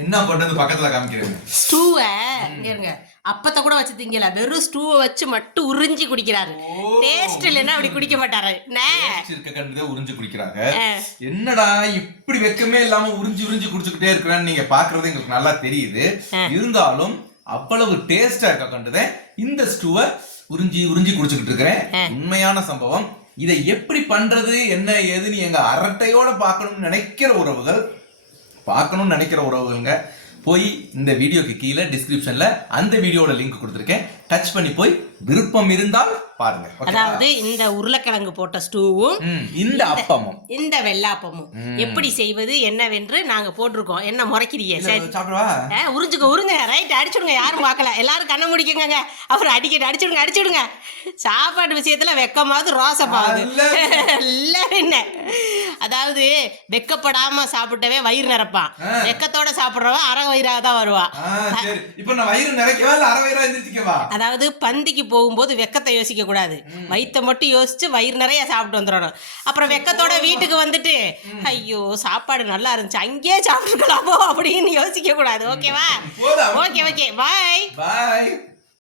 என்ன பண்றது பக்கத்துல காமிக்கிறேன். ஸ்டூவை இருங்க, அப்பத்தை கூட வச்சு திங்கல, வெறும் ஸ்டூவை வச்சு மட்டும் உறிஞ்சி குடிக்கிறாரு. டேஸ்ட் இல்லைன்னா அப்படி குடிக்க மாட்டாரு. இருக்க கண்டுதான் உறிஞ்சி குடிக்கிறாங்க. என்னடா இப்படி வெக்கமே இல்லாம உறிஞ்சி உறிஞ்சி குடிச்சுக்கிட்டே இருக்கிறான்னு நீங்க பாக்குறது எங்களுக்கு நல்லா தெரியுது. இருந்தாலும் அவ்வளவு டேஸ்டா இருக்க கண்டுதான் இந்த ஸ்டூவை உறிஞ்சி உறிஞ்சி குடிச்சுக்கிட்டு இருக்கிறேன். உண்மையான சம்பவம். இதை எப்படி பண்றது என்ன ஏதுன்னு எங்க அரட்டையோட பார்க்கணும்னு நினைக்கிற உறவுகள்ங்க போய் இந்த வீடியோக்கு கீழே டிஸ்கிரிப்ஷன்ல அந்த வீடியோட லிங்க் கொடுத்துருக்கேன். டச் பண்ணி போய் விருப்பம் இருந்தால் பாருங்க. அதாவது இந்த உருளைக்கிழங்கு போட்ட ஸ்டூவும் இந்த அப்பமும் இந்த வெள்ளாப்பமும் எப்படி செய்வது என்னவென்று நாங்க போட்டிருக்கோம். என்ன முறைக்கிறீங்க? உறிஞ்சுங்க ரைட், அடிச்சுடுங்க. யாரும் பார்க்கல, எல்லாரும் கண்ணை முடிக்குங்க. அவர் அடிச்சுடுங்க. சாப்பாடு விஷயத்துல வெக்கமாவது ரோசமாவது இல்ல என்ன. அதாவது வெக்கப்படாம சாப்பிட்டவே வயிறு நிரப்பான், வெக்கத்தோட சாப்பிடுறவன் அரை வயிறா தான் வருவான். அதாவது பந்திக்கு போகும்போது வெக்கத்தை யோசிக்க கூடாது, வயிற்ற மட்டும் யோசிச்சு வயிறு நிறைய சாப்பிட்டு வந்துடணும். அப்புறம் வெக்கத்தோட வீட்டுக்கு வந்துட்டு ஐயோ சாப்பாடு நல்லா இருந்துச்சு அங்கேயே சாப்பிட்டுக்கலாமோ அப்படின்னு யோசிக்க கூடாது. ஓகேவா? Okay bye.